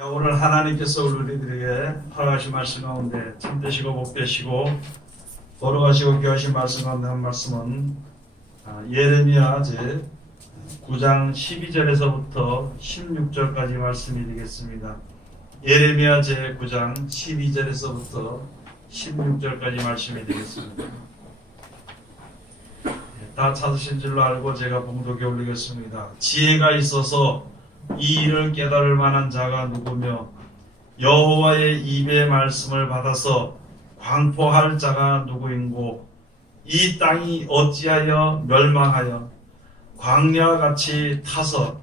오늘 하나님께서 우리들에게 허락하신 말씀 가운데 참되시고 복되시고 걸어가시고 귀하신 말씀 가운데 한 말씀은 예레미야 제 9장 12절에서부터 16절까지 말씀이 되겠습니다. 예레미야 제 9장 12절에서부터 16절까지 말씀이 되겠습니다. 다 찾으신 줄로 알고 제가 봉독에 올리겠습니다. 지혜가 있어서 이 일을 깨달을 만한 자가 누구며 여호와의 입의 말씀을 받아서 광포할 자가 누구인고 이 땅이 어찌하여 멸망하여 광야같이 타서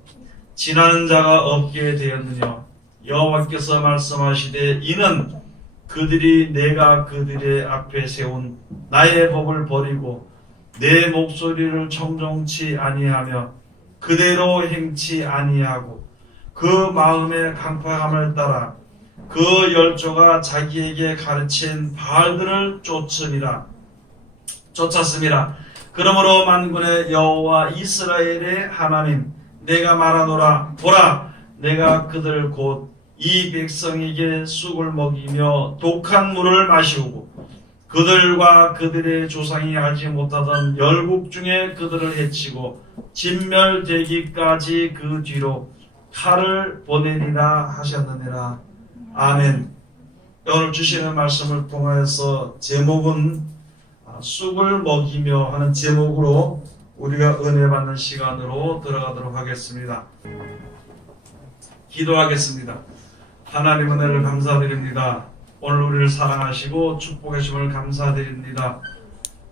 지나는 자가 없게 되었느냐. 여호와께서 말씀하시되 이는 그들이 내가 그들의 앞에 세운 나의 법을 버리고 내 목소리를 청종치 아니하며 그대로 행치 아니하고 그 마음의 강팍함을 따라 그 열조가 자기에게 가르친 바알들을 쫓았음이라. 그러므로 만군의 여호와 이스라엘의 하나님 내가 말하노라. 보라, 내가 그들 곧 이 백성에게 쑥을 먹이며 독한 물을 마시우고 그들과 그들의 조상이 알지 못하던 열국 중에 그들을 해치고 진멸되기까지 그 뒤로 칼을 보내리라 하셨느니라. 아멘. 오늘 주시는 말씀을 통하여서 제목은 쑥을 먹이며 하는 제목으로 우리가 은혜 받는 시간으로 들어가도록 하겠습니다. 기도하겠습니다. 하나님 은혜를 감사드립니다. 오늘 우리를 사랑하시고 축복해 주심을 감사드립니다.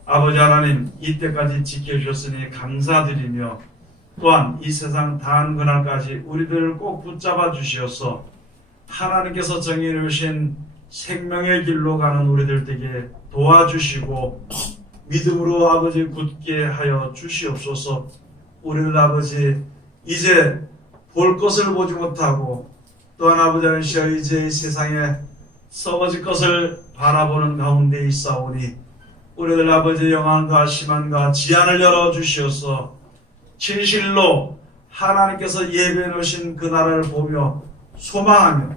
아버지 하나님, 이때까지 지켜주셨으니 감사드리며 또한 이 세상 다한 그날까지 우리들을 꼭 붙잡아 주시어서 하나님께서 정해 놓으신 생명의 길로 가는 우리들 되게 도와주시고 믿음으로 아버지 굳게 하여 주시옵소서. 우리들 아버지 이제 볼 것을 보지 못하고 또한 아버지 하나님 이제 이 세상에 썩어질 것을 바라보는 가운데 있사오니 우리들 아버지 영안과 시만과 지안을 열어주시어서 진실로 하나님께서 예배해 놓으신 그 나라를 보며 소망하며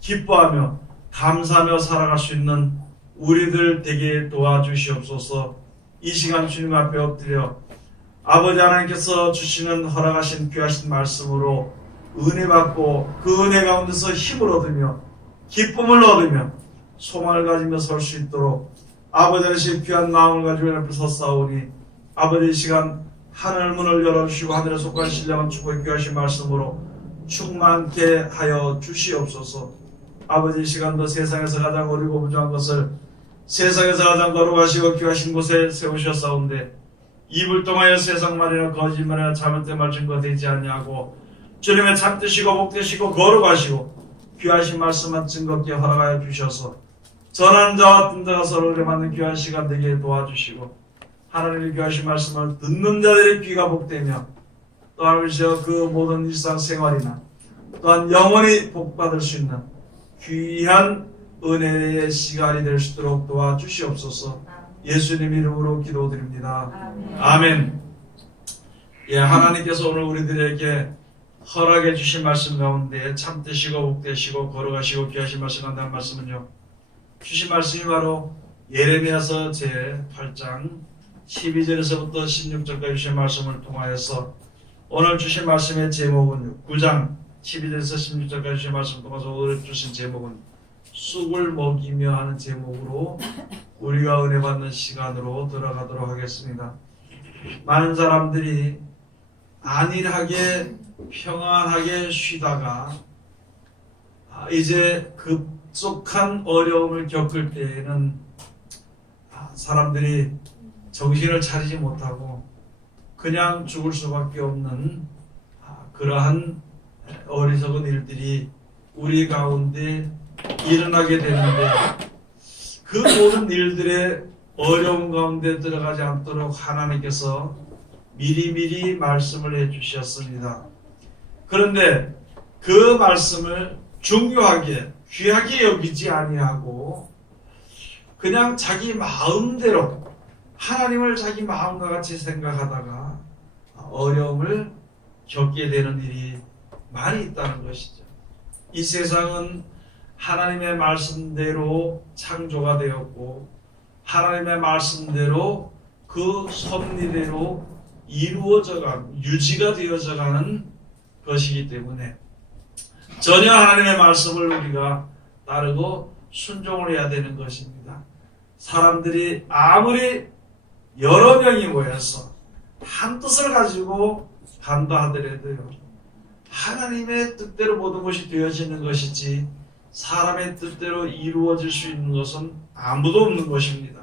기뻐하며 감사하며 살아갈 수 있는 우리들 되게 도와주시옵소서. 이 시간 주님 앞에 엎드려 아버지 하나님께서 주시는 허락하신 귀하신 말씀으로 은혜 받고 그 은혜 가운데서 힘을 얻으며 기쁨을 얻으며 소망을 가지며 설 수 있도록 아버지 하나님 귀한 마음을 가지고 옆에 섰사오니 아버지 이 시간 하늘 문을 열어주시고 하늘에 속한 신령한 축복의 귀하신 말씀으로 충만케 하여 주시옵소서. 아버지 이 시간도 세상에서 가장 어리고 부족한 것을 세상에서 가장 거룩하시고 귀하신 곳에 세우셨사온데 입을 통하여 세상 말이나 거짓말이나 잘못된 말 증거 되지 않냐고 주님의 참되시고 복되시고 거룩하시고 귀하신 말씀만 증거께 허락하여 주셔서 전하는 자와 듣는 자가 서로 은혜 받는 귀한 시간 되게 도와주시고 하나님의 귀하신 말씀을 듣는 자들의 귀가 복되며 또한 그 모든 일상생활이나 또한 영원히 복받을 수 있는 귀한 은혜의 시간이 될 수 있도록 도와주시옵소서. 예수님 이름으로 기도드립니다. 아멘. 예, 하나님께서 오늘 우리들에게 허락해 주신 말씀 가운데 참되시고 복되시고 거룩하시고 귀하신 말씀 한다는 말씀은요, 주신 말씀이 바로 예레미야서 제 8장 12절에서부터 16절까지 주신 말씀을 통하여서 오늘 주신 말씀의 제목은 9장 12절에서 16절까지 주신 말씀을 통해서 오늘 주신 제목은 쑥을 먹이며 하는 제목으로 우리가 은혜 받는 시간으로 들어가도록 하겠습니다. 많은 사람들이 안일하게 평안하게 쉬다가 이제 급속한 어려움을 겪을 때에는 사람들이 정신을 차리지 못하고 그냥 죽을 수밖에 없는 그러한 어리석은 일들이 우리 가운데 일어나게 되는데 그 모든 일들의 어려움 가운데 들어가지 않도록 하나님께서 미리미리 말씀을 해주셨습니다. 그런데 그 말씀을 중요하게 귀하게 여기지 아니하고 그냥 자기 마음대로 하나님을 자기 마음과 같이 생각하다가 어려움을 겪게 되는 일이 많이 있다는 것이죠. 이 세상은 하나님의 말씀대로 창조가 되었고 하나님의 말씀대로 그 섭리대로 이루어져가는 유지가 되어져가는 것이기 때문에 전혀 하나님의 말씀을 우리가 따르고 순종을 해야 되는 것입니다. 사람들이 아무리 여러 명이 모여서 한 뜻을 가지고 간다 하더라도요, 하나님의 뜻대로 모든 것이 되어지는 것이지 사람의 뜻대로 이루어질 수 있는 것은 아무도 없는 것입니다.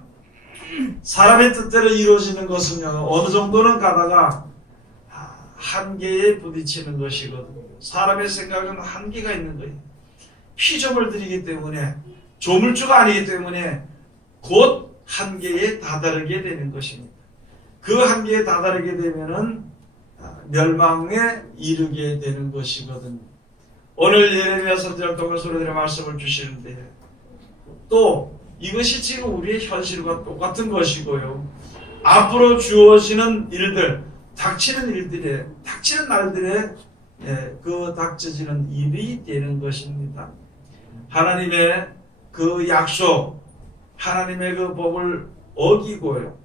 사람의 뜻대로 이루어지는 것은요, 어느 정도는 가다가 한계에 부딪히는 것이거든요. 사람의 생각은 한계가 있는 거예요. 피조물 들이기 때문에, 조물주가 아니기 때문에 곧 한계에 다다르게 되는 것입니다. 그 한계에 다다르게 되면은 멸망에 이르게 되는 것이거든요. 오늘 예레미야 선지자를 통해서 우리들의 말씀을 주시는데, 또 이것이 지금 우리의 현실과 똑같은 것이고요. 앞으로 주어지는 일들, 닥치는 날들에 그 닥쳐지는 일이 되는 것입니다. 하나님의 그 약속, 하나님의 그 법을 어기고요,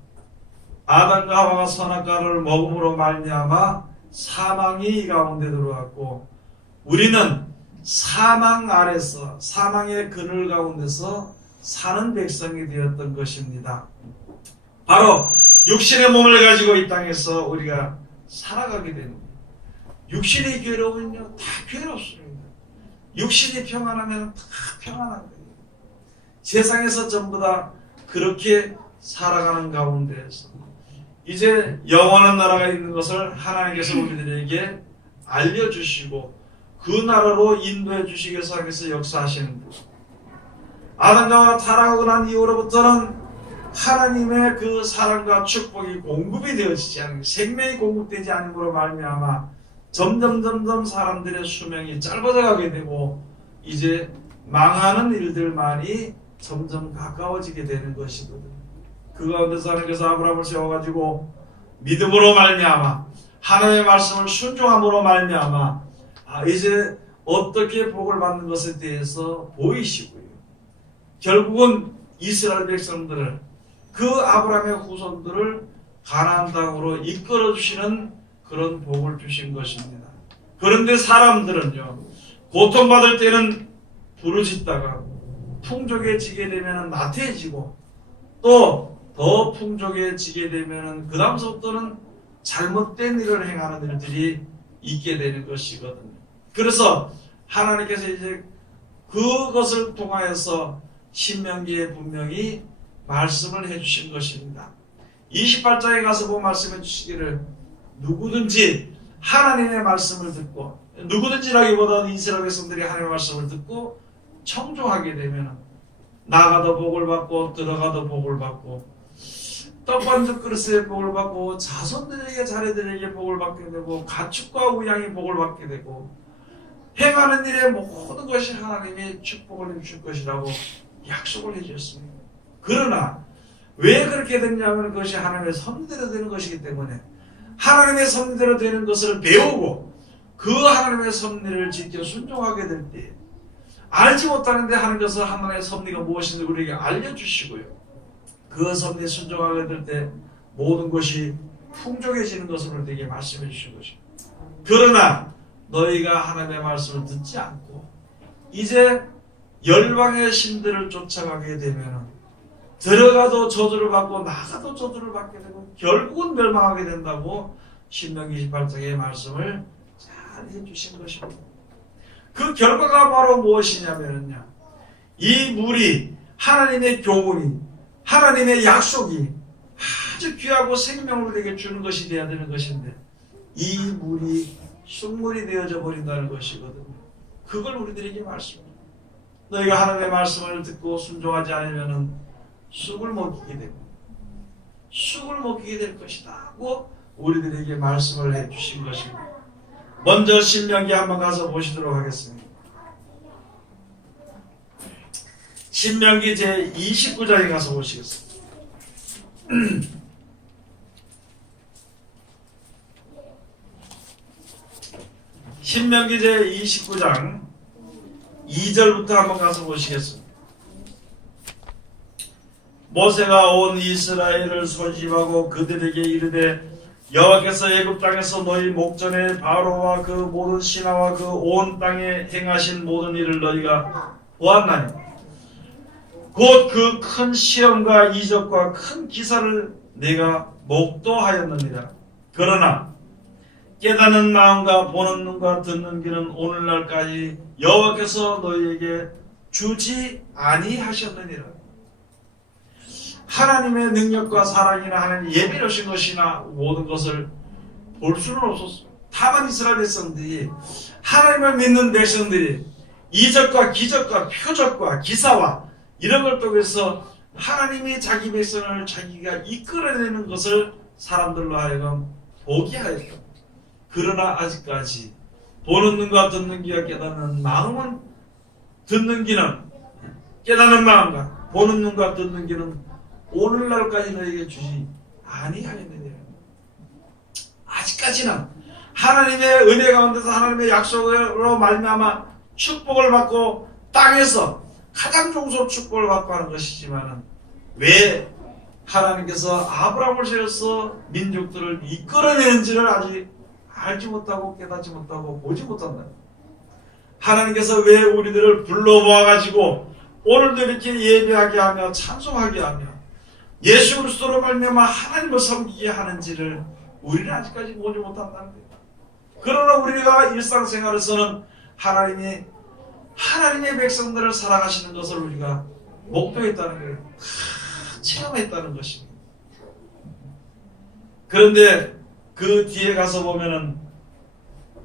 아담과 하와가 선악과를 먹음으로 말미암아 사망이 이 가운데 들어왔고, 우리는 사망 아래서, 사망의 그늘 가운데서 사는 백성이 되었던 것입니다. 바로 육신의 몸을 가지고 이 땅에서 우리가 살아가게 되는 거예요. 육신이 괴로우면요, 다 괴롭습니다. 육신이 평안하면 다 평안한 거예요. 세상에서 전부 다 그렇게 살아가는 가운데에서 이제 영원한 나라가 있는 것을 하나님께서 우리들에게 알려주시고 그 나라로 인도해 주시기 위해서 하나님께서 역사하시는 것. 아담과 타락하고 난 이후로부터는 하나님의 그 사랑과 축복이 공급이 되어지지 않는, 생명이 공급되지 않음으로 말미암아 점점 사람들의 수명이 짧아져 가게 되고 이제 망하는 일들만이 점점 가까워지게 되는 것이거든요. 그 가운데서 하나님께서 아브라함을 세워가지고 믿음으로 말미암아 하나님의 말씀을 순종함으로 말미암아 이제 어떻게 복을 받는 것에 대해서 보이시고요. 결국은 이스라엘 백성들을, 그 아브라함의 후손들을 가나안 땅으로 이끌어 주시는 그런 복을 주신 것입니다. 그런데 사람들은요, 고통받을 때는 부르짖다가 풍족해지게 되면 나태해지고 또 더 풍족해지게 되면 그 다음부터는 잘못된 일을 행하는 일들이 있게 되는 것이거든요. 그래서 하나님께서 이제 그것을 통하여서 신명기에 분명히 말씀을 해주신 것입니다. 28장에 가서 보면 말씀해 주시기를 누구든지 하나님의 말씀을 듣고, 누구든지라기보다는 이스라엘 백성들이 하나님의 말씀을 듣고 청종하게 되면 나가도 복을 받고 들어가도 복을 받고 떡반죽 그릇에 복을 받고 자손들에게 자녀들에게 복을 받게 되고 가축과 우양이 복을 받게 되고 행하는 일의 모든 것이 하나님의 축복을 주실 것이라고 약속을 해주셨습니다. 그러나 왜 그렇게 됐냐면 그것이 하나님의 섭리대로 되는 것이기 때문에 하나님의 섭리대로 되는 것을 배우고 그 하나님의 섭리를 지켜 순종하게 될 때, 알지 못하는데 하나님께서 하나님의 섭리가 무엇인지 우리에게 알려주시고요, 그 섭리에 순종하게 될 때 모든 것이 풍족해지는 것을 우리에게 말씀해 주신 것입니다. 그러나 너희가 하나님의 말씀을 듣지 않고 이제 열방의 신들을 쫓아가게 되면 들어가도 저주를 받고 나가도 저주를 받게 되고 결국은 멸망하게 된다고 신명기 28장의 말씀을 잘 해주신 것입니다. 그 결과가 바로 무엇이냐면요, 이 물이 하나님의 교훈이, 하나님의 약속이 아주 귀하고 생명을 우리에게 주는 것이 되어야 되는 것인데 이 물이 쑥물이 되어져 버린다는 것이거든요. 그걸 우리들에게 말씀합니다. 너희가 하나님의 말씀을 듣고 순종하지 않으면 쑥을 먹이게 되고 쑥을 먹이게 될 것이다 하고 우리들에게 말씀을 해주신 것입니다. 먼저 신명기 한번 가서 보시도록 하겠습니다. 신명기 제29장에 가서 보시겠습니다. 신명기 제29장 2절부터 한번 가서 보시겠습니다. 모세가 온 이스라엘을 소집하고 그들에게 이르되 여호와께서 애굽 땅에서 너희 목전에 바로와 그 모든 신하와 그 온 땅에 행하신 모든 일을 너희가 보았나니 곧 그 큰 시험과 이적과 큰 기사를 내가 목도하였느니라. 그러나 깨닫는 마음과 보는 눈과 듣는 귀는 오늘날까지 여호와께서 너희에게 주지 아니하셨느니라. 하나님의 능력과 사랑이나 하나님 예비하신 것이나 모든 것을 볼 수는 없었습니다. 다만 이스라엘 백성들이, 하나님을 믿는 백성들이 이적과 기적과 표적과 기사와 이런 걸 통해서 하나님이 자기 백성을 자기가 이끌어내는 것을 사람들로 하여금 보게 하였다. 그러나 아직까지 보는 눈과 듣는 귀와 깨닫는 마음은, 듣는 귀는, 깨닫는 마음과 보는 눈과 듣는 귀는 오늘날까지 너에게 주지 아니하였느니라. 아직까지는 하나님의 은혜 가운데서 하나님의 약속으로 말미암아 축복을 받고 땅에서 가장 종소로 축복을 받고 하는 것이지만 왜 하나님께서 아브라함을 세워서 민족들을 이끌어내는지를 아직 알지 못하고 깨닫지 못하고 보지 못한다. 하나님께서 왜 우리들을 불러 모아가지고 오늘도 이렇게 예배하게 하며 찬송하게 하며 예수 그리스도로 말미암아 하나님을 섬기게 하는지를 우리는 아직까지 보지 못한다는 거예요. 그러나 우리가 일상생활에서는 하나님의 백성들을 사랑하시는 것을 우리가 목도했다는 거예요. 체험했다는 것입니다. 그런데 그 뒤에 가서 보면은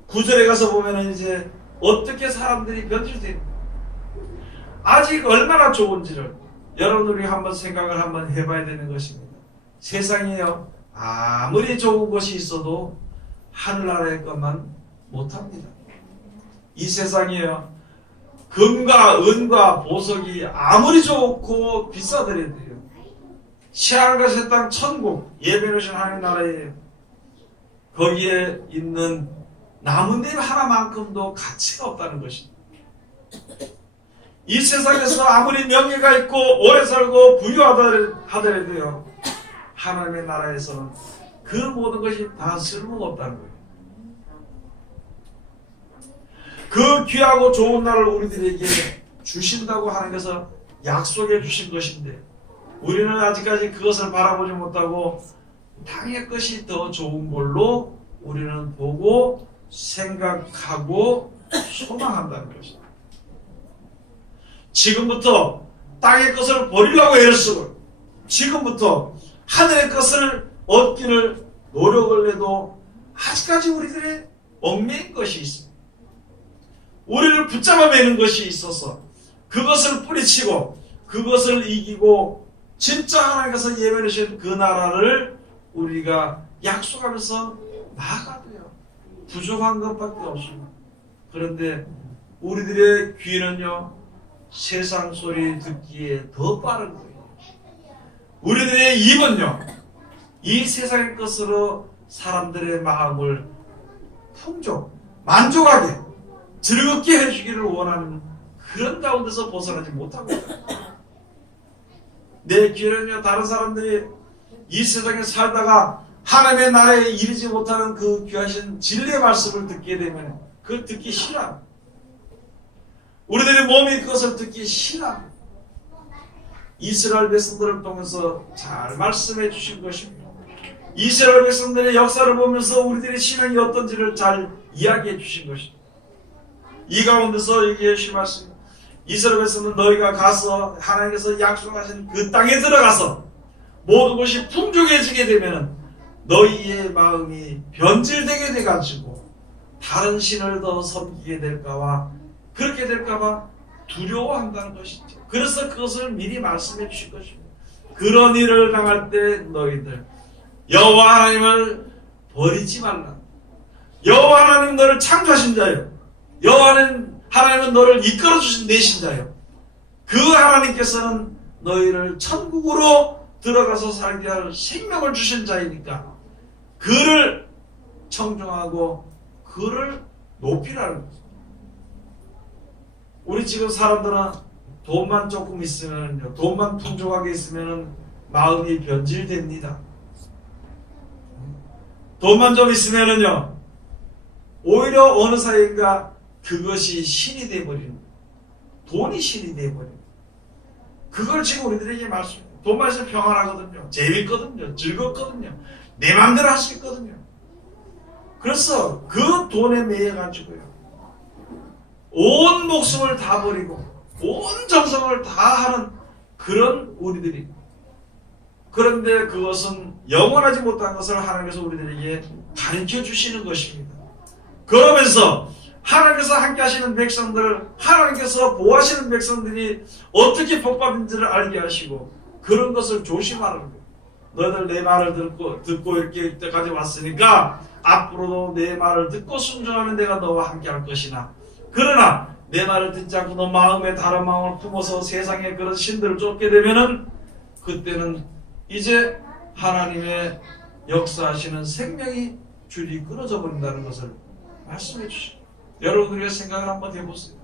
9절에 가서 보면은 이제 어떻게 사람들이 변질됩니다. 아직 얼마나 좋은지를 여러분들이 한번 생각을 한번 해봐야 되는 것입니다. 세상에요, 아무리 좋은 것이 있어도 하늘나라의 것만 못합니다. 이 세상에요, 금과 은과 보석이 아무리 좋고 비싸더라도요, 시한과 새 땅 천국 예배로신 하나님 나라에 거기에 있는 나뭇잎 하나만큼도 가치가 없다는 것입니다. 이 세상에서 아무리 명예가 있고 오래 살고 부유하더라도요, 하나님의 나라에서는 그 모든 것이 다 쓸모가 없다는 거예요. 그 귀하고 좋은 날을 우리들에게 주신다고 하나님께서 약속해 주신 것인데 우리는 아직까지 그것을 바라보지 못하고 땅의 것이 더 좋은 걸로 우리는 보고 생각하고 소망한다는 것입니다. 지금부터 땅의 것을 버리려고 애를 쓰고 지금부터 하늘의 것을 얻기를 노력을 해도 아직까지 우리들의 얽매인 것이 있습니다. 우리를 붙잡아 매는 것이 있어서 그것을 뿌리치고 그것을 이기고 진짜 하나님께서 예배해 주신 그 나라를 우리가 약속하면서 나아가도요, 부족한 것밖에 없습니다. 그런데 우리들의 귀는요, 세상 소리 듣기에 더 빠른 거예요. 우리들의 입은요, 이 세상의 것으로 사람들의 마음을 만족하게 즐겁게 해주기를 원하는 그런 가운데서 벗어나지 못하고 있다. 내 귀는요, 다른 사람들이 이 세상에 살다가 하나님의 나라에 이르지 못하는 그 귀하신 진리의 말씀을 듣게 되면 그걸 듣기 싫어. 우리들의 몸이 그것을 듣기 싫어. 이스라엘 백성들을 통해서 잘 말씀해 주신 것입니다. 이스라엘 백성들의 역사를 보면서 우리들의 신앙이 어떤지를 잘 이야기해 주신 것입니다. 이 가운데서 얘기해 주신 말씀, 이스라엘 백성은 너희가 가서 하나님께서 약속하신 그 땅에 들어가서 모든 것이 풍족해지게 되면 너희의 마음이 변질되게 돼가지고 다른 신을 더 섬기게 될까봐, 그렇게 될까봐 두려워한다는 것이죠. 그래서 그것을 미리 말씀해 주신 것입니다. 그런 일을 당할 때 너희들 여호와 하나님을 버리지 말라. 여호와 하나님 너를 창조하신 자요, 여호와 하나님은 너를 이끌어 주신 내 신자요, 그 하나님께서는 너희를 천국으로 들어가서 살게 할 생명을 주신 자이니까 그를 청종하고 그를 높이라는 거죠. 우리 지금 사람들은 돈만 조금 있으면요, 돈만 풍족하게 있으면은 마음이 변질됩니다. 돈만 좀 있으면은요, 오히려 어느 사이인가 그것이 신이 되어버리는, 돈이 신이 되어버리는, 그걸 지금 우리들에게 말씀해요. 돈만 있으면 평안하거든요. 재밌거든요. 즐겁거든요. 내 마음대로 할 수 있거든요. 그래서 그 돈에 매여가지고요, 온 목숨을 다 버리고 온 정성을 다 하는 그런 우리들이, 그런데 그것은 영원하지 못한 것을 하나님께서 우리들에게 가르쳐 주시는 것입니다. 그러면서 하나님께서 함께 하시는 백성들, 하나님께서 보호하시는 백성들이 어떻게 복받은지를 알게 하시고 그런 것을 조심하라는 거예요. 너희들 내 말을 듣고 이렇게 이때까지 왔으니까 앞으로도 내 말을 듣고 순종하는 내가 너와 함께 할 것이나, 그러나 내 말을 듣지 않고 너 마음에 다른 마음을 품어서 세상의 그런 신들을 쫓게 되면은 그때는 이제 하나님의 역사하시는 생명이 줄이 끊어져 버린다는 것을 말씀해 주시죠. 여러분들의 생각을 한번 해보세요.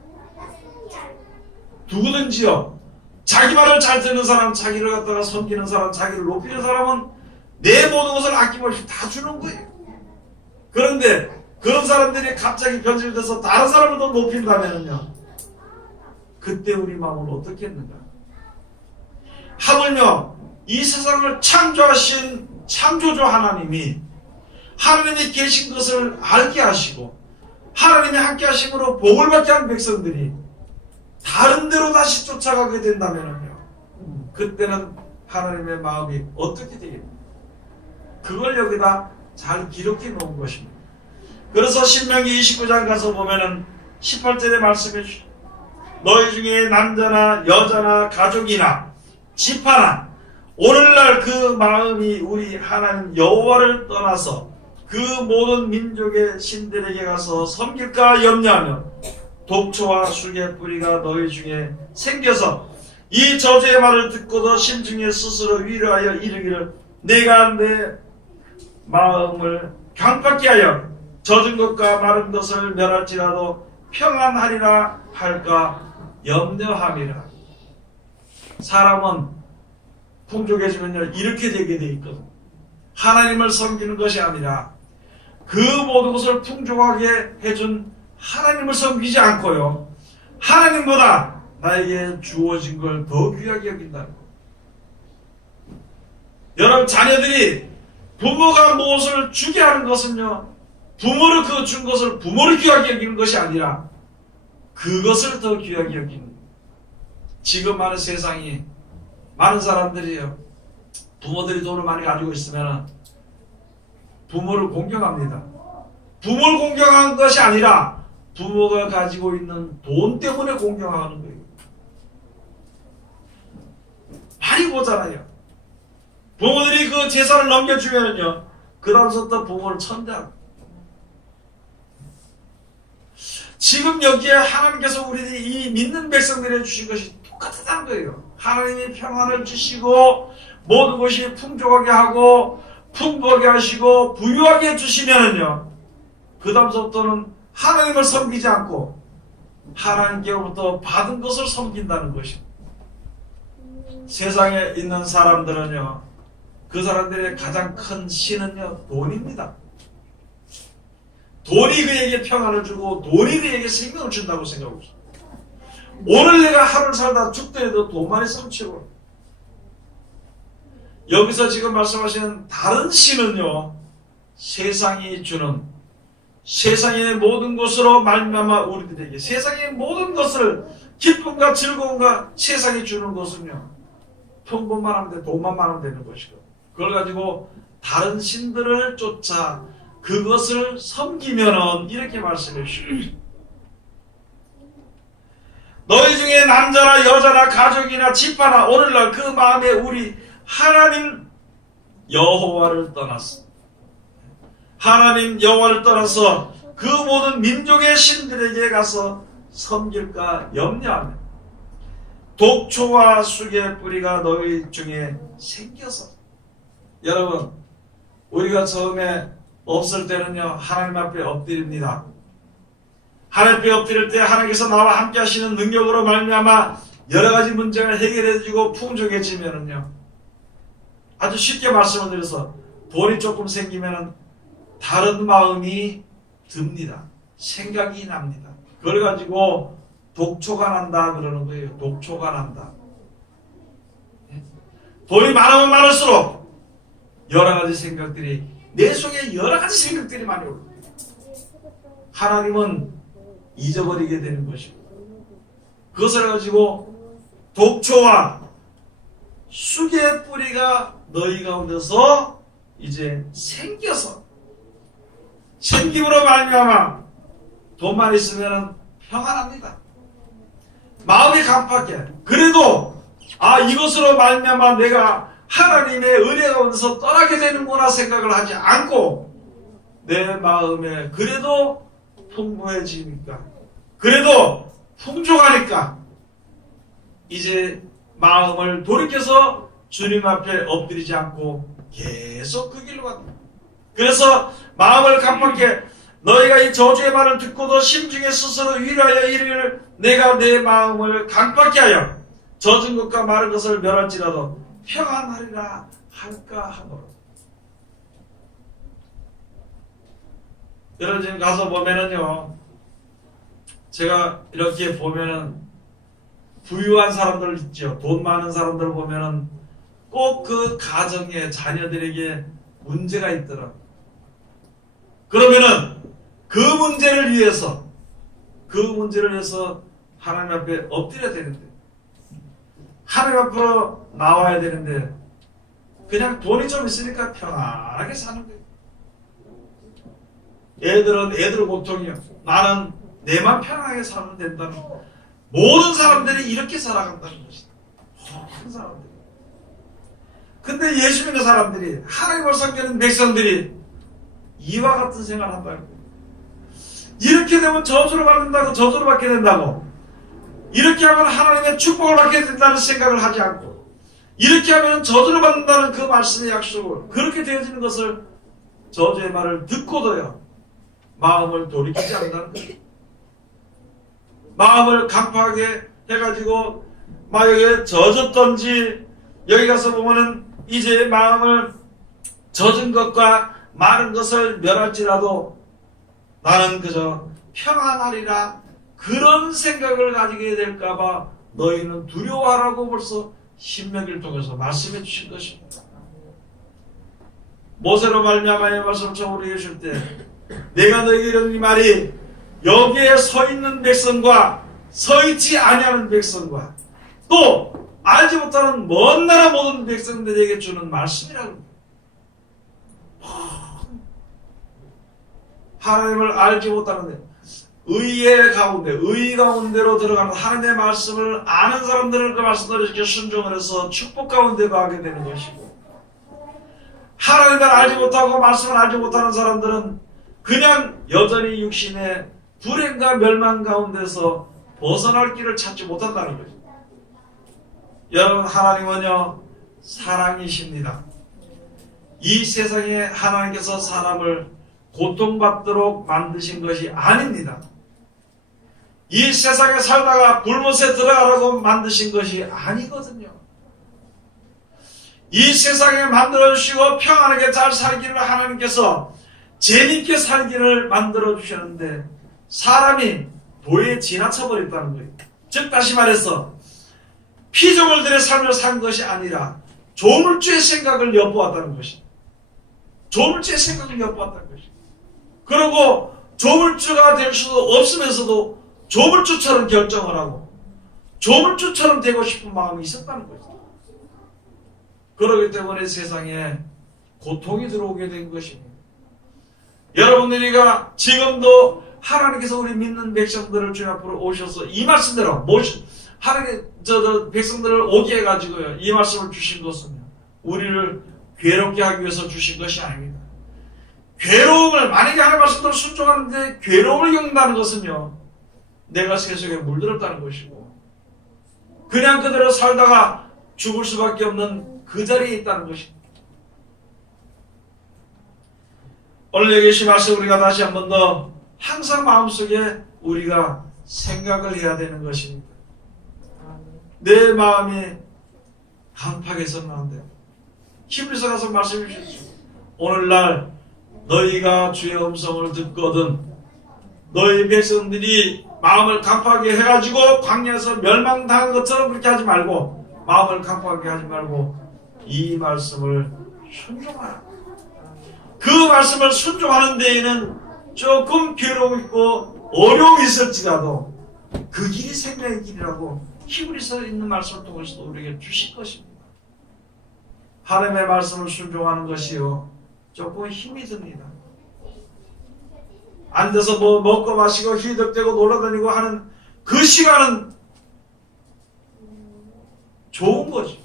누구든지요, 자기 말을 잘 듣는 사람, 자기를 갖다가 섬기는 사람, 자기를 높이는 사람은 내 모든 것을 아낌없이 다 주는 거예요. 그런데 그런 사람들이 갑자기 변질돼서 다른 사람을 더 높인다면요, 그때 우리 마음은 어떻게 했는가? 하물며 이 세상을 창조하신 창조주 하나님이 계신 것을 알게 하시고 하나님이 함께 하심으로 복을 받게 한 백성들이 다른 데로 다시 쫓아가게 된다면요, 그때는 하나님의 마음이 어떻게 되겠습니까? 그걸 여기다 잘 기록해 놓은 것입니다. 그래서 신명기 29장 가서 보면은 18절에 말씀해 주시죠. 너희 중에 남자나 여자나 가족이나 집 하나 오늘날 그 마음이 우리 하나님 여호와를 떠나서 그 모든 민족의 신들에게 가서 섬길까 염려하며 독초와 술의 뿌리가 너희 중에 생겨서 이 저주의 말을 듣고도 심중에 스스로 위로하여 이르기를 내가 내 마음을 강팍게 하여 젖은 것과 마른 것을 멸할지라도 평안하리라 할까 염려함이라. 사람은 풍족해지면요, 이렇게 되게 돼 있거든. 하나님을 섬기는 것이 아니라 그 모든 것을 풍족하게 해준 하나님을 섬기지 않고요, 하나님보다 나에게 주어진 걸 더 귀하게 여긴다는 거. 여러분, 자녀들이 부모가 무엇을 주게 하는 것은요, 부모를 그 준 것을 부모를 귀하게 여기는 것이 아니라 그것을 더 귀하게 여기는 거예요. 지금 많은 세상이, 많은 사람들이요, 부모들이 돈을 많이 가지고 있으면 부모를 공경합니다. 부모를 공경하는 것이 아니라 부모가 가지고 있는 돈 때문에 공경하는 거예요. 많이 보잖아요. 부모들이 그 재산을 넘겨주면요, 그 다음부터 부모를 천대하고. 지금 여기에 하나님께서 우리 이 믿는 백성들에게 주신 것이 똑같다는 거예요. 하나님이 평안을 주시고 모든 것이 풍족하게 하고 풍부하게 하시고 부유하게 해주시면은요, 그 다음부터는 하나님을 섬기지 않고 하나님께로부터 받은 것을 섬긴다는 것입니다. 세상에 있는 사람들은요, 그 사람들의 가장 큰 신은요, 돈입니다. 돈이 그에게 평안을 주고 돈이 그에게 생명을 준다고 생각하고 있습니다. 오늘 내가 하루를 살다 죽더라도 돈만 있으면 최고. 여기서 지금 말씀하시는 다른 신은요, 세상이 주는, 세상의 모든 것으로 말미암아 우리들에게 세상의 모든 것을, 기쁨과 즐거움과 세상이 주는 것은요, 평범만 하면 돼, 돈만 많으면 되는 것이고, 그걸 가지고 다른 신들을 쫓아 그것을 섬기면은 이렇게 말씀해 주십니다. 너희 중에 남자나 여자나 가족이나 집 하나 오늘날 그 마음에 우리 하나님 여호와를 떠났어. 하나님 여호와를 떠나서 그 모든 민족의 신들에게 가서 섬길까 염려하며 독초와 쑥의 뿌리가 너희 중에 생겨서. 여러분, 우리가 처음에 없을 때는요, 하나님 앞에 엎드립니다. 하나님 앞에 엎드릴 때 하나님께서 나와 함께 하시는 능력으로 말미암아 여러 가지 문제가 해결해지고 풍족해지면은요, 아주 쉽게 말씀을 드려서 돈이 조금 생기면은 다른 마음이 듭니다. 생각이 납니다. 그걸 가지고 독초가 난다 그러는 거예요. 독초가 난다. 돈이 많으면 많을수록 여러 가지 생각들이, 내 속에 여러 가지 생각들이 많이 올라옵니다. 하나님은 잊어버리게 되는 것이고, 그것을 가지고 독초와 쑥의 뿌리가 너희 가운데서 이제 생김으로 말미암아 돈만 있으면 평안합니다. 마음이 강팍해. 그래도 이것으로 말미암아 내가 하나님의 은혜 가운데서 떠나게 되는구나 생각을 하지 않고, 내 마음에 그래도 풍부해지니까, 그래도 풍족하니까 이제 마음을 돌이켜서 주님 앞에 엎드리지 않고 계속 그 길로 간다. 그래서 마음을 강팍해 너희가 이 저주의 말을 듣고도 심중에 스스로 위로하여 이르기를 내가 내 마음을 강팍히 하여 젖은 것과 마른 것을 멸할지라도 평안하리라 할까 하노라. 여러분 지금 가서 보면은요, 제가 이렇게 보면은 부유한 사람들 있죠. 돈 많은 사람들 보면은 꼭 그 가정에 자녀들에게 문제가 있더라. 그러면은 그 문제를 위해서 하나님 앞에 엎드려야 되는데, 하나님 앞으로 나와야 되는데 그냥 돈이 좀 있으니까 평안하게 사는 거예요. 애들은 고통이요. 나는 내만 편하게 살면 된다는 거. 모든 사람들이 이렇게 살아간다는 것이다. 모든 사람들이. 근데 예수 믿는 사람들이, 하나님을 섬기는 백성들이 이와 같은 생활을 한다는 거예요. 이렇게 되면 저주를 받는다고, 저주를 받게 된다고, 이렇게 하면 하나님의 축복을 받게 된다는 생각을 하지 않고, 이렇게 하면 저주를 받는다는 그 말씀의 약속을, 그렇게 되어지는 것을, 저주의 말을 듣고도요 마음을 돌이키지 않는다는 거예요. 마음을 강팍하게 해가지고 마역에 젖었던지, 여기 가서 보면은 이제 마음을 젖은 것과 마른 것을 멸할지라도 나는 그저 평안하리라, 그런 생각을 가지게 될까봐 너희는 두려워하라고 벌써 신명기를 통해서 말씀해 주신 것입니다. 모세로 말미암아 이 말씀을 저우리 해줄 때 내가 너희에게 이르는 이 말이 여기에 서 있는 백성과 서 있지 아니하는 백성과 또 알지 못하는 먼 나라 모든 백성들에게 주는 말씀이라는 거예요. 하나님을 알지 못하는데 의 가운데로 들어가는 하나님의 말씀을 아는 사람들은 그 말씀대로 이렇게 순종을 해서 축복 가운데 가게 되는 것이고, 하나님을 알지 못하고 말씀을 알지 못하는 사람들은 그냥 여전히 육신의 불행과 멸망 가운데서 벗어날 길을 찾지 못한다는 거죠. 여러분, 하나님은요 사랑이십니다. 이 세상에 하나님께서 사람을 고통받도록 만드신 것이 아닙니다. 이 세상에 살다가 불못에 들어가라고 만드신 것이 아니거든요. 이 세상에 만들어주시고 평안하게 잘 살기를 하나님께서 재밌게 살기를 만들어주셨는데 사람이 도에 지나쳐버렸다는 거예요. 즉 다시 말해서 피조물들의 삶을 산 것이 아니라 조물주의 생각을 엿보았다는 것입니다. 조물주의 생각을 엿보았다는 것입니다. 그리고 조물주가 될 수도 없으면서도 조물주처럼 결정을 하고 조물주처럼 되고 싶은 마음이 있었다는 거죠. 그렇기 때문에 세상에 고통이 들어오게 된 것입니다. 여러분들이가 지금도 하나님께서 우리 믿는 백성들을 주님 앞으로 오셔서 이 말씀대로 하나님 백성들을 오게 해가지고요 이 말씀을 주신 것은 우리를 괴롭게 하기 위해서 주신 것이 아닙니다. 괴로움을, 만약에 하나님 말씀대로 순종하는데 괴로움을 겪는다는 것은요 내가 세속에 물들었다는 것이고 그냥 그대로 살다가 죽을 수밖에 없는 그 자리에 있다는 것입니다. 오늘 여기 계신 말씀 우리가 다시 한 번 더 항상 마음속에 우리가 생각을 해야 되는 것입니다. 내 마음이 강팍해서는 안 돼요. 히브리서 가서 말씀해 주십시오. 오늘날 너희가 주의 음성을 듣거든 너희 백성들이 마음을 강팍하게 해가지고 광야에서 멸망당한 것처럼 그렇게 하지 말고 마음을 강팍하게 하지 말고 이 말씀을 순종하라. 그 말씀을 순종하는 데에는 조금 괴로움 있고 어려움이 있을지라도 그 길이 생명의 길이라고 히브리서에 있는 말씀을 통해서도 우리에게 주실 것입니다. 하나님의 말씀을 순종하는 것이요 조금 힘이 듭니다. 앉아서 뭐 먹고 마시고 휘덕대고 놀아다니고 하는 그 시간은 좋은 거죠.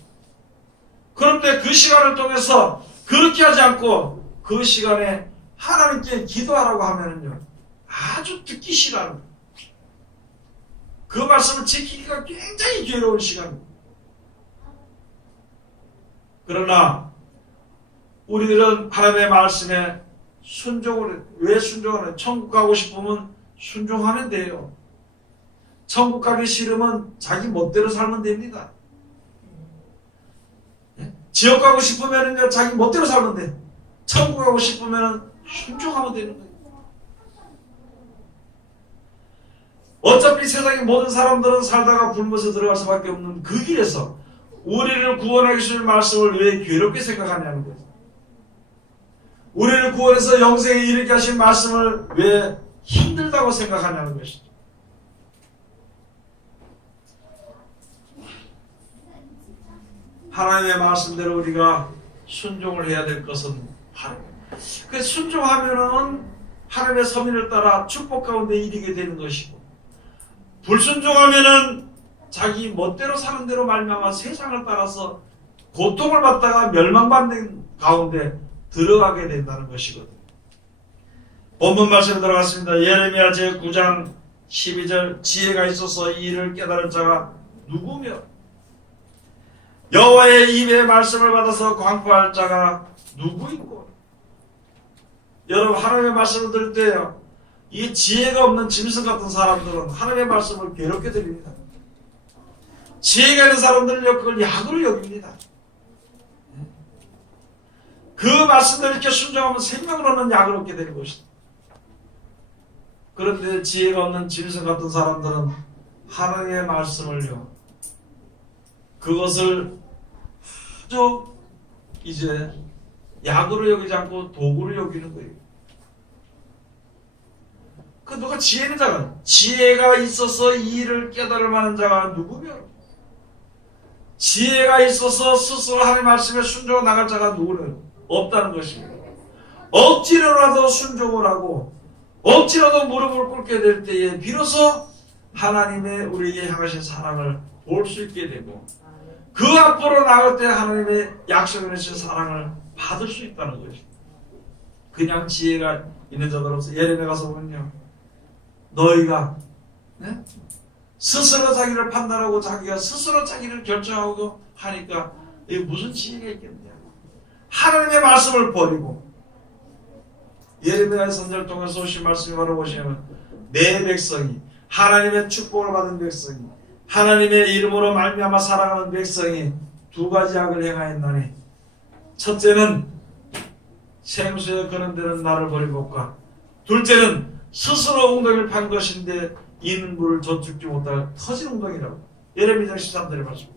그런데 그 시간을 통해서 그렇게 하지 않고 그 시간에 하나님께 기도하라고 하면은요 아주 듣기 싫어하는 거예요. 그 말씀을 지키기가 굉장히 괴로운 시간입니다. 그러나 우리들은 하나님의 말씀에 순종을 왜 순종하는? 천국 가고 싶으면 순종하면 돼요. 천국 가기 싫으면 자기 멋대로 살면 됩니다. 지옥 가고 싶으면은요 자기 멋대로 살면 돼. 천국 가고 싶으면 순종하면 되는 거예요. 어차피 세상의 모든 사람들은 살다가 굶어서 들어갈 수밖에 없는 그 길에서 우리를 구원하기 위한 말씀을 왜 괴롭게 생각하냐는 거죠. 우리를 구원해서 영생에 이르게 하신 말씀을 왜 힘들다고 생각하냐는 것이죠. 하나님의 말씀대로 우리가 순종을 해야 될 것은 바로 그 순종하면은 하나님의 섭리를 따라 축복 가운데 이르게 되는 것이고 불순종하면은 자기 멋대로 사는 대로 말미암아 세상을 따라서 고통을 받다가 멸망받는 가운데 들어가게 된다는 것이거든요. 본문 말씀에 들어갔습니다. 예레미야 제9장 12절 지혜가 있어서 이 일을 깨달은 자가 누구며 여호와의 입의 말씀을 받아서 광포할 자가 누구인고. 여러분 하나님의 말씀을 들을 때요 이 지혜가 없는 짐승 같은 사람들은 하나님의 말씀을 괴롭게 들립니다. 지혜가 있는 사람들은요 그걸 약으로 여깁니다. 그 말씀대로 이렇게 순종하면 생명을 얻는 약을 얻게 되는 것이다. 그런데 지혜가 없는 짐승 같은 사람들은 하나님의 말씀을요 그것을 아주 이제 약으로 여기지 않고 도구로 여기는 거예요. 그 누가 지혜 있는 자가 지혜가 있어서 이 일을 깨달을 만한 자가 누구며 지혜가 있어서 스스로 하나님의 말씀에 순종해 나갈 자가 누구는 없다는 것입니다. 억지로라도 순종을 하고 억지로도 무릎을 꿇게 될 때에 비로소 하나님의 우리에게 향하신 사랑을 볼 수 있게 되고 그 앞으로 나갈 때 하나님의 약속해 주신 사랑을 받을 수 있다는 것입니다. 그냥 지혜가 있는 자들로서 예레미야 가서 보면요 너희가 스스로 자기를 판단하고 자기가 스스로 자기를 결정하고 하니까 이게 무슨 지혜가 있겠느냐. 하나님의 말씀을 버리고 예레미야의 선지자를 통해서 오신 말씀이 바로 보시면 내 백성이 하나님의 축복을 받은 백성이 하나님의 이름으로 말미암아 살아가는 백성이 두 가지 악을 행하였나니 첫째는 생수에 거는 데는 나를 버리고까 둘째는 스스로 웅덩이를 판 것인데 이는 물을 저축지 못할 터진 웅덩이라고. 예레미야 2장 13절의 말씀.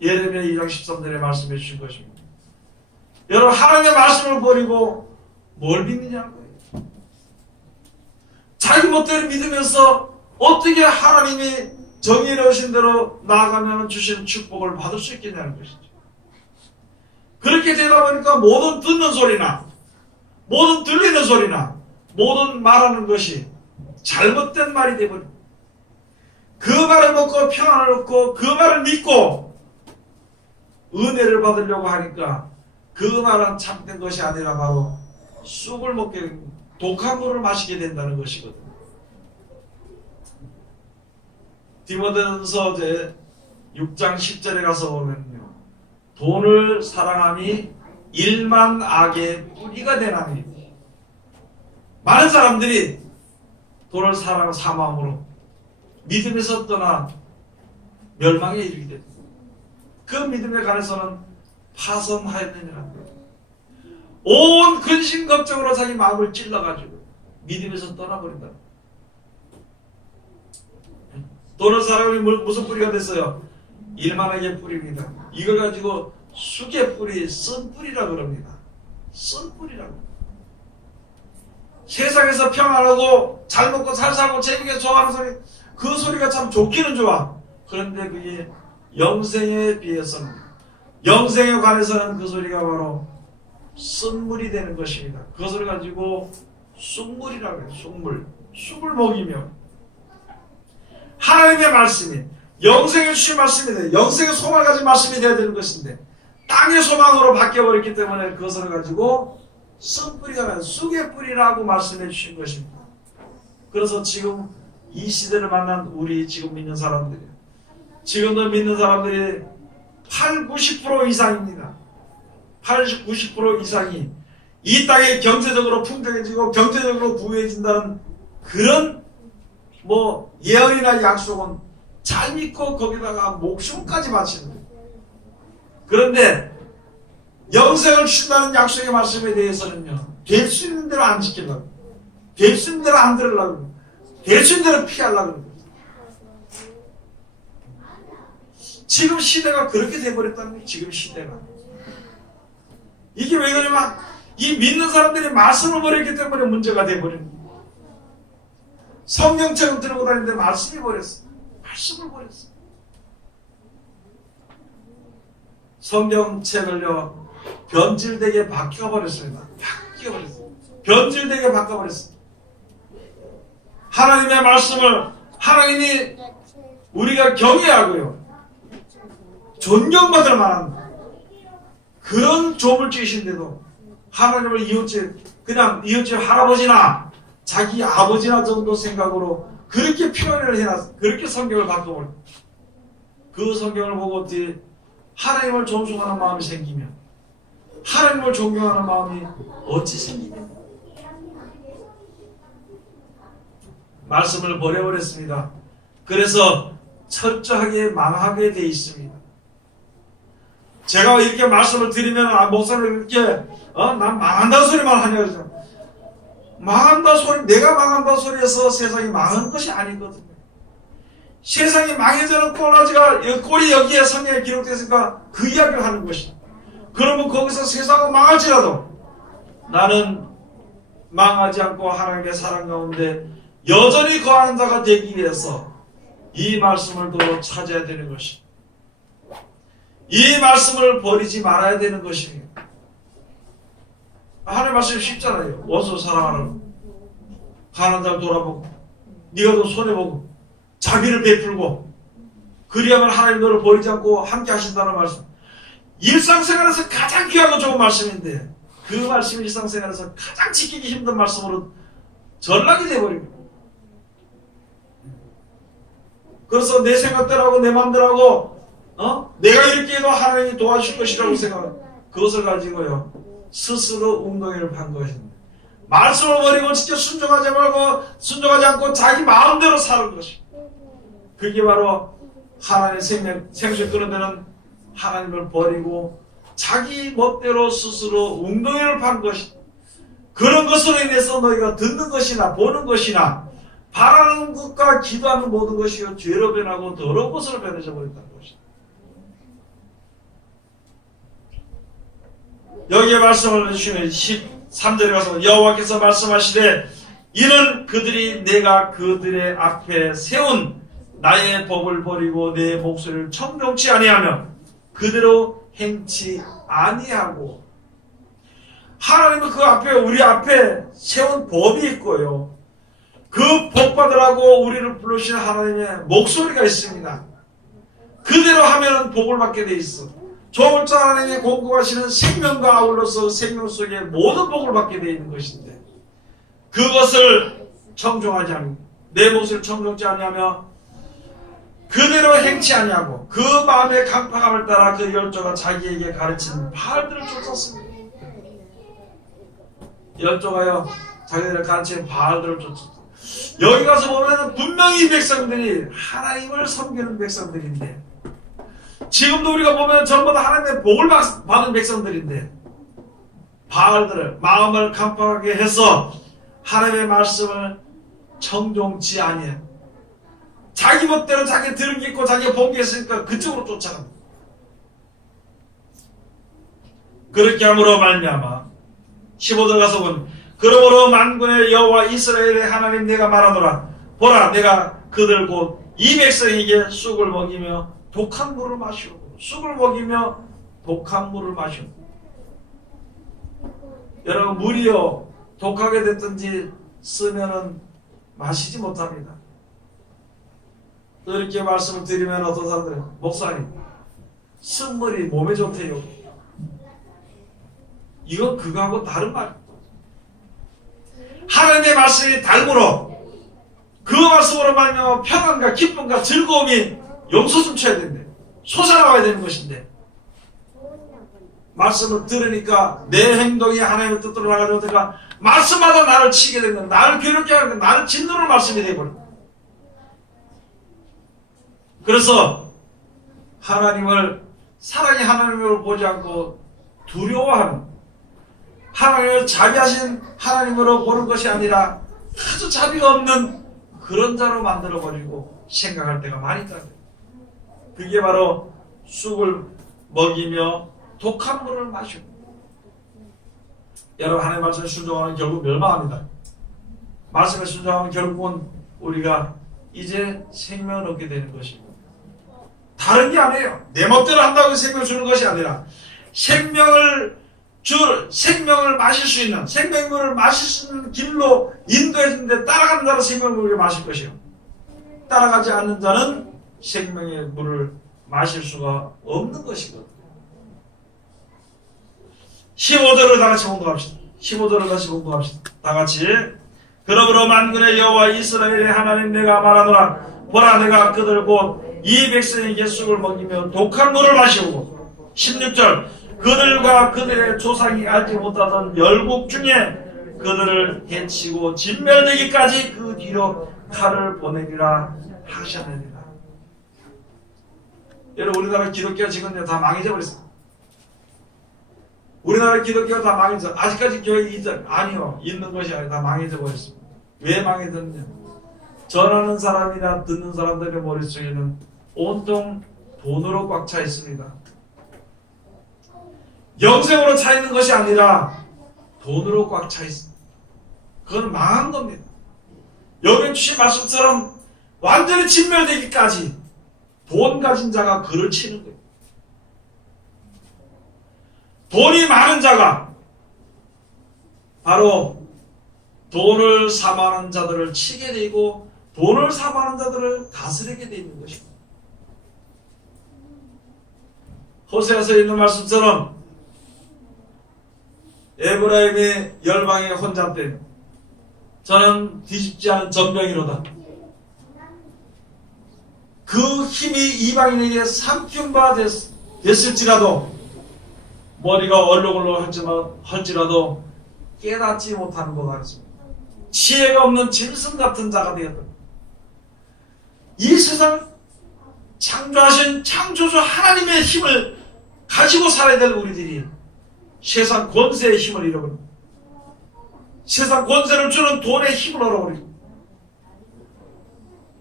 예레미야 2장 13절의 말씀해 주신 것입니다. 여러분 하나님의 말씀을 버리고 뭘 믿느냐는 거예요. 자기 멋대로 믿으면서 어떻게 하나님이 정의로우신 대로 나아가면 주시는 축복을 받을 수 있겠냐는 것이죠. 그렇게 되다 보니까 모든 듣는 소리나 모든 들리는 소리나 모든 말하는 것이 잘못된 말이 되버립니다. 그 말을 먹고 평안을 얻고 그 말을 믿고 은혜를 받으려고 하니까 그 말은 참된 것이 아니라 바로 쑥을 먹게 독한 물을 마시게 된다는 것이거든요. 디모데전서 6장 10절에 가서 보면요 돈을 사랑함이 일만 악의 뿌리가 되나니 많은 사람들이 돈을 사랑하고 사망으로 믿음에서 떠나 멸망에 이르게 됩니다. 그 믿음에 관해서는 파선하였느니라. 온 근심 걱정으로 자기 마음을 찔러가지고 믿음에서 떠나버린다. 돈을 사람이 무슨 뿌리가 됐어요? 일만하게 뿌리입니다. 이걸 가지고 쑥의 뿌리, 쓴뿌리라 그럽니다. 쓴뿌리라고. 세상에서 평안하고 잘 먹고 잘 살고 재밌게 좋아하는 소리, 그 소리가 참 좋기는 좋아. 그런데 그게 영생에 비해서는, 영생에 관해서는 그 소리가 바로 쓴물이 되는 것입니다. 그것을 가지고 쑥물이라고 해요. 쑥물. 쑥을 먹이며 하나님의 말씀이 영생의 주신 말씀인데, 영생의 소망을 가진 말씀이 되어야 되는 것인데 땅의 소망으로 바뀌어버렸기 때문에 그것을 가지고 쓴뿌리가 아니라 쑥의 뿌리라고 말씀해 주신 것입니다. 그래서 지금 이 시대를 만난 우리 지금 믿는 사람들이, 지금도 믿는 사람들이 80-90% 이상입니다. 80-90% 이상이 이 땅에 경제적으로 풍족해지고 경제적으로 부유해진다는 그런 예언이나 약속은 잘 믿고 거기다가 목숨까지 바치는 거예요. 그런데 영생을 주신다는 약속의 말씀에 대해서는요, 될 수 있는 대로 안 지키려고, 될 수 있는 대로 안 들으려고, 될 수 있는 대로 피하려고 그러는 거예요. 지금 시대가 그렇게 돼버렸다는 거예요. 지금 시대가. 이게 왜 그러냐면 이 믿는 사람들이 말씀을 버렸기 때문에 문제가 돼버린 거예요. 성경책을 들고 다니는데 말씀이 버렸어. 말씀을 버렸어. 성경책을요, 변질되게 바뀌어버렸습니다. 바뀌어버렸어요. 변질되게 바꿔버렸어요. 하나님의 말씀을 하나님이 우리가 경외하고요, 존경받을 만한 그런 조물주이신데도 하나님을 그냥 이웃집 할아버지나 자기 아버지나 정도 생각으로 그렇게 표현을 해놨어. 그렇게 성경을 바꿔버려. 그 성경을 보고 어떻게 하나님을 존중하는 마음이 생기면, 하나님을 존경하는 마음이 어찌 생기냐. 말씀을 버려버렸습니다. 그래서 철저하게 망하게 돼 있습니다. 제가 이렇게 말씀을 드리면 목사님 이렇게 난 망한다는 소리만 하냐 그러죠. 망한다 소리, 내가 망한다 소리에서 세상이 망하는 것이 아니거든요. 세상이 망해져는 꼴이 여기에 성경에 기록됐으니까 그 이야기를 하는 것이다. 그러면 거기서 세상은 망할지라도 나는 망하지 않고 하나님의 사랑 가운데 여전히 거하는 자가 되기 위해서 이 말씀을 더 찾아야 되는 것입니다. 이 말씀을 버리지 말아야 되는 것입니다. 하나님 말씀이 쉽잖아요. 원수 사랑하라고. 가난한 자를 돌아보고 네가 더 손해보고 자비를 베풀고 그리하면 하나님 너를 버리지 않고 함께 하신다는 말씀. 일상생활에서 가장 귀하고 좋은 말씀인데 그 말씀이 일상생활에서 가장 지키기 힘든 말씀으로 전락이 되어버립니다. 그래서 내 생각대로하고 내 마음대로하고 내가 이렇게 해도 하나님이 도와줄 것이라고 생각하고 그것을 가지고요 스스로 웅덩이를 판 것입니다. 말씀을 버리고 진짜 순종하지 않고 자기 마음대로 사는 것입니다. 그게 바로 하나님의 생수 끄는 데는 하나님을 버리고 자기 멋대로 스스로 웅덩이를 판 것이다. 그런 것으로 인해서 너희가 듣는 것이나 보는 것이나 바라는 것과 기도하는 모든 것이 죄로 변하고 더러운 것으로 변해져 버린다는 것이다. 여기에 말씀을 해주시면 13절에 가서 여호와께서 말씀하시되 이는 그들이 내가 그들의 앞에 세운 나의 법을 버리고 내 목소리를 청종치 아니하며 그대로 행치 아니하고. 하나님은 그 앞에 우리 앞에 세운 법이 있고요, 그 법 받으라고 우리를 부르신 하나님의 목소리가 있습니다. 그대로 하면 복을 받게 돼 있어. 조물자 하나님이 공급하시는 생명과 아울러서 생명 속에 모든 복을 받게 되어 있는 것인데 그것을 청종하지 않고 내 목소리를 청종치 아니하며 그대로 행치 아니하고 그 마음의 강팍함을 따라 그 열조가 자기에게 가르친 바알들을 쫓았습니다. 열조가요 자기들을 가르친 바알들을 쫓았습니다. 여기 가서 보면 분명히 이 백성들이 하나님을 섬기는 백성들인데, 지금도 우리가 보면 전부 다 하나님의 복을 받은 백성들인데, 바알들을 마음을 깜빡하게 해서 하나님의 말씀을 청종치 아니해. 자기 멋대로 자기 들은 게 있고 자기가 본 게 있으니까 그쪽으로 쫓아갑니다. 그렇게 함으로 말미암아 15절 가서 보면, 그러므로 만군의 여호와 이스라엘의 하나님 내가 말하노라. 보라, 내가 그들 곧 이 백성에게 쑥을 먹이며 독한 물을 마시고, 쑥을 먹이며 독한 물을 마시고. 여러분, 물이요 독하게 됐든지 쓰면은 마시지 못합니다. 또 이렇게 말씀을 드리면 어떤 사람들은, 목사님 쓴물이 몸에 좋대요. 이건 그거하고 다른 말입니다. 하나님의 말씀이 달므로 그 말씀으로 말미암아 평안과 기쁨과 즐거움이 용솟음쳐야 된대. 솟아나와야 되는 것인데, 말씀을 들으니까 내 행동이 하나님의 뜻대로 나가지 못하니까 말씀마다 나를 치게 되는, 나를 괴롭게 하는, 나를 짓누르는 말씀이 되어버립니다. 그래서 하나님을, 사랑의 하나님을 보지 않고 두려워하는, 하나님을 자비하신 하나님으로 보는 것이 아니라 아주 자비가 없는 그런 자로 만들어버리고 생각할 때가 많이 있다. 그게 바로 쑥을 먹이며 독한 물을 마시고. 여러분, 하나님의 말씀에 순종하면 결국 멸망합니다. 말씀에 순종하면 결국은 우리가 이제 생명을 얻게 되는 것입니다. 다른 게 아니에요. 내 멋대로 한다고 생명을 주는 것이 아니라 생명을 마실 수 있는, 생명물을 마실 수 있는 길로 인도해 주는데 따라가는 자는 생명물을 마실 것이요, 따라가지 않는 자는 생명의 물을 마실 수가 없는 것이거든요. 15절을 다 같이 공부합시다. 15절을 다시 공부합시다. 다 같이. 그러므로 만군의 여호와 이스라엘의 하나님 내가 말하노라. 보라, 내가 그들 곧 이 백성에게 쑥을 먹이며 독한 물을 마시고. 16절. 그들과 그들의 조상이 알지 못하던 열국 중에 그들을 해치고 진멸되기까지 그 뒤로 칼을 보내리라 하셨느니라. 여러분, 우리나라 기독교가 지금 다 망해져 버렸어요. 우리나라 기독교가 다 망해져. 아직까지 교회 있죠? 아니요. 있는 것이 아니라 다 망해져 버렸습니다. 왜 망해졌냐? 전하는 사람이나 듣는 사람들의 머릿속에는 온통 돈으로 꽉 차 있습니다. 영생으로 차 있는 것이 아니라 돈으로 꽉 차 있습니다. 그건 망한 겁니다. 여기 주신 말씀처럼 완전히 진멸되기까지 돈 가진 자가 글을 치는 거예요. 돈이 많은 자가 바로 돈을 사모하는 자들을 치게 되고 돈을 사모하는 자들을 다스리게 되는 것입니다. 호세아서에 있는 말씀처럼 에브라임의 열방의 혼잡됨, 저는 뒤집지 않은 전병이로다. 그 힘이 이방인에게 삼킨 바 됐을지라도, 머리가 얼룩얼룩 할지라도 깨닫지 못하는 것 같습니다. 지혜가 없는 짐승 같은 자가 되었다. 이 세상 창조하신 창조주 하나님의 힘을 가지고 살아야 될 우리들이 세상 권세의 힘을 잃어버립니다. 세상 권세를 주는 돈의 힘을 잃어버립니다.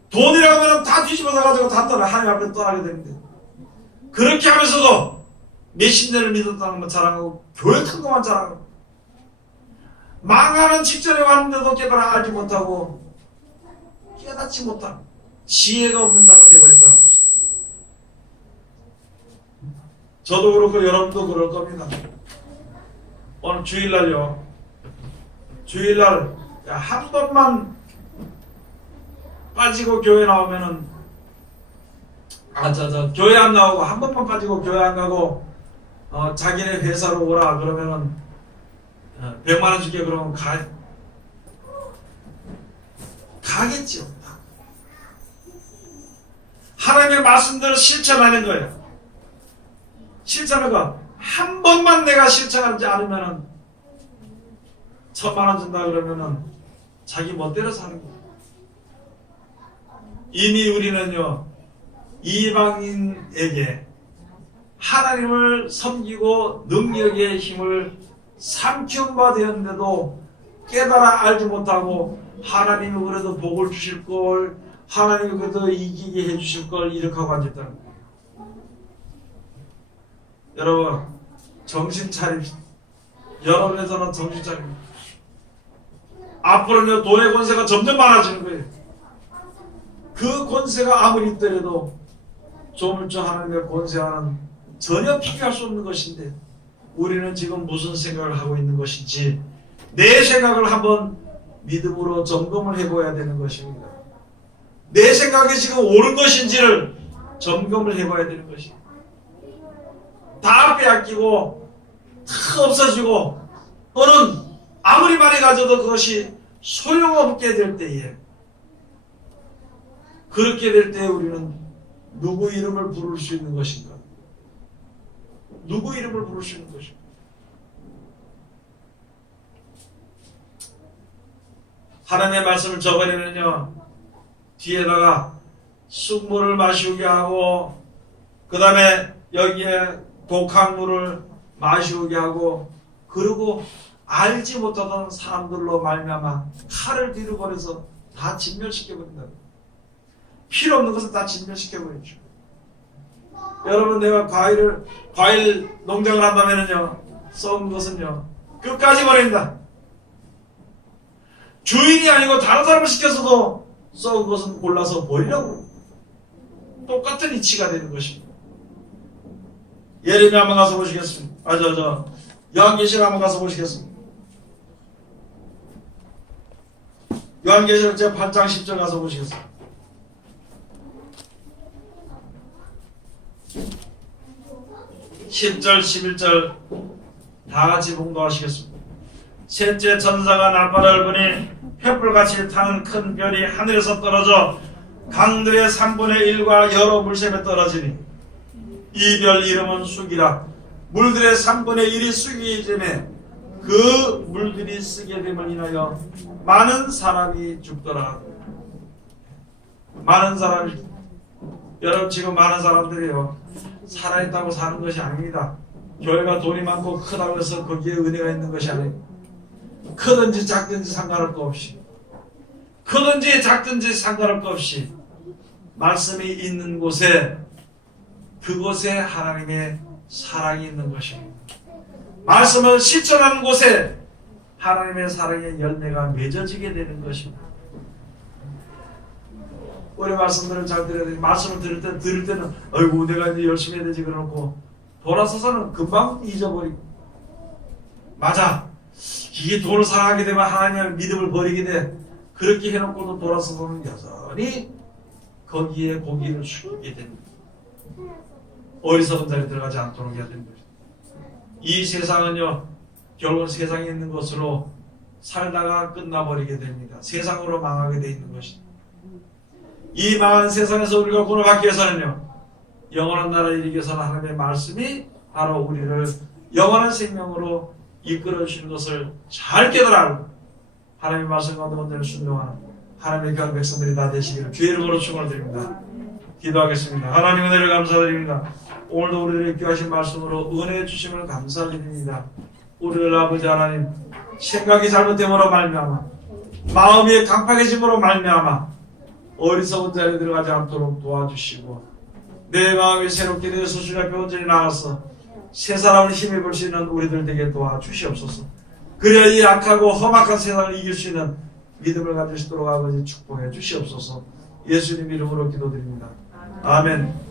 돈이라고 하면 다 뒤집어서 가지고 다 떠나, 하나님 앞에 떠나게 되는데, 그렇게 하면서도 몇십 년을 믿었다는 것 자랑하고 교회 큰 것만 자랑하고, 망하는 직전에 왔는데도 깨달아 알지 못하고 깨닫지 못한 지혜가 없는 자가 되어버렸다는 것이다. 저도 그렇고 여러분도 그럴 겁니다. 오늘 주일날요, 주일날 한 번만 빠지고 교회 나오면은, 교회 안 나오고 한 번만 빠지고 교회 안 가고 자기네 회사로 오라 그러면은 100만 원 줄게 그러면 가겠죠. 하나님의 말씀대로 실천하는 거예요. 실천하는 거. 한 번만 내가 실천하지 않으면은 1000만 원 준다 그러면은 자기 멋대로 사는 거예요. 이미 우리는요, 이방인에게 하나님을 섬기고 능력의 힘을 삼키운 바 되었는데도 깨달아 알지 못하고 하나님이 그래도 복을 주실 걸, 하나님이 그래도 이기게 해주실 걸 이렇게 하고 앉았다는 거예요. 여러분, 정신 차립시다. 여러분에서는 정신 차립니다. 앞으로는 돈의 권세가 점점 많아지는 거예요. 그 권세가 아무리 있더라도 조물주 하나님의 권세와는 전혀 비교할 수 없는 것인데, 우리는 지금 무슨 생각을 하고 있는 것인지 내 생각을 한번 믿음으로 점검을 해봐야 되는 것입니다. 내 생각이 지금 옳은 것인지를 점검을 해봐야 되는 것입니다. 다 빼앗기고 다 없어지고 또는 아무리 많이 가져도 그것이 소용없게 될 때에, 그렇게 될 때 우리는 누구 이름을 부를 수 있는 것인가? 누구 이름을 부를 수 있는 것인가? 하나님의 말씀을 적어내면요, 뒤에다가 쑥물을 마시게 하고 그 다음에 여기에 독한 물을 마시게 하고, 그리고 알지 못하던 사람들로 말미암아 칼을 뒤로 버려서 다 진멸시켜버린다. 필요 없는 것을 다 진멸시켜버리죠. 여러분, 내가 과일 농장을 한다면요, 썩은 것은요 끝까지 버린다. 주인이 아니고 다른 사람을 시켜서도 썩은 것은 골라서 버리려고. 똑같은 이치가 되는 것입니다. 예레미야 한번 가서 보시겠습니다. 요한계시록 한번 가서 보시겠습니다. 요한계시록 제 8장 10절 가서 보시겠습니다. 10절 11절 다 같이 봉독하시겠습니다. 셋째 천사가 나팔을 부니 횃불같이 타는 큰 별이 하늘에서 떨어져 강들의 3분의 1과 여러 물샘에 떨어지니, 이 별 이름은 쑥이라. 물들의 3분의 1이 쑥이기 때문에 그 물들이 쓰게 됨을 인하여 많은 사람이 죽더라. 많은 사람이, 여러분 지금 많은 사람들이요, 살아있다고 사는 것이 아닙니다. 교회가 돈이 많고 크다고 해서 거기에 은혜가 있는 것이 아닙니다. 크든지 작든지 상관할 것 없이, 크든지 작든지 상관할 것 없이 말씀이 있는 곳에, 그곳에 하나님의 사랑이 있는 것입니다. 말씀을 실천하는 곳에 하나님의 사랑의 열매가 맺어지게 되는 것입니다. 우리 말씀들을 잘 들어야 돼요. 말씀을 들을 때는 아이고 내가 이제 열심히 해야 되지 그러고 돌아서서는 금방 잊어버리고, 맞아, 이게 돈을 사랑하게 되면 하나님의 믿음을 버리게 돼. 그렇게 해놓고도 돌아서서는 여전히 거기에 고기를 숙이게 됩니다. 어리석은 자리에 들어가지 않도록 해야 되는 것입니다. 이 세상은요, 결국은 세상에 있는 것으로 살다가 끝나버리게 됩니다. 세상으로 망하게 되어 있는 것입니다. 이 망한 세상에서 우리가 구원받기 위해서는요, 영원한 나라에 이르기 위해서는 하나님의 말씀이 바로 우리를 영원한 생명으로 이끌어 주시는 것을 잘 깨달아 알고 하나님의 말씀 가운데 온전히 순종하는 하나님의 귀한 백성들이 다 되시기를 주의 이름으로 축원드립니다. 기도하겠습니다. 하나님 은혜를 감사드립니다. 오늘도 우리를 귀하신 말씀으로 은혜 주심을 감사드립니다. 우리를 아버지 하나님, 생각이 잘못됨으로 말미암아, 마음이 강팍해짐으로 말미암아 어리석은 자리에 들어가지 않도록 도와주시고, 내 마음이 새롭게 되어 수준 앞에 온전히 나가서 새 사람을 힘입을 수 있는 우리들 되게 도와주시옵소서. 그래야 이 악하고 험악한 세상을 이길 수 있는 믿음을 가질 수 있도록 아버지 축복해 주시옵소서. 예수님 이름으로 기도드립니다. 아멘.